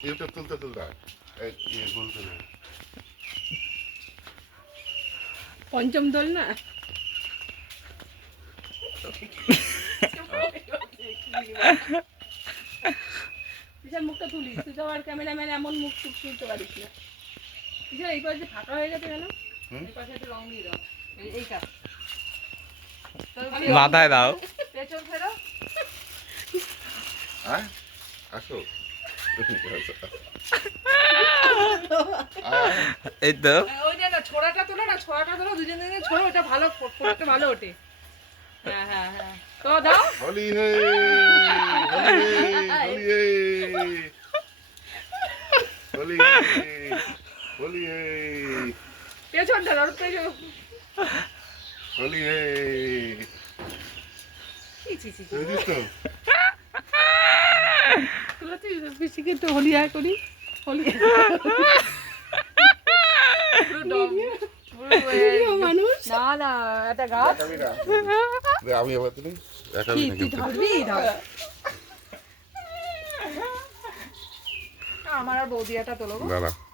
এটা তুলতে তুলতে বলতে না পঞ্চম দোল না বিশাল মুখটা তুলিস তুই তো আর ক্যামেরাম্যান এমন মুখ টুক তুলতে পারিস না বিশাল এই পাশে ফাঁকা হয়ে গেছে কেন এই পাশে একটু রং দিয়ে দাও এইটা মাথায় দাও পেছন ফেরো হ্যাঁ আসো এই তো ওই যে না ছোড়াটা তোলো দুজন দুজন ছোড়ো ওটা ভালো ফটোটা ভালো ওঠে হ্যাঁ হ্যাঁ হ্যাঁ তো দাও হোলি হে হোলি হে হোলি হে হোলি হে পেছনটা ধরো পেছন হোলি হে ছি বুঝিস তো তোরা তুই বেশিকে তো হোলি আয় করি হোলি মানুষ না না এটা গাছ আমি আবার তুমি একাবি নাকি ধরবি আমার আর বৌদিয়াটা তোলো দাঁড়া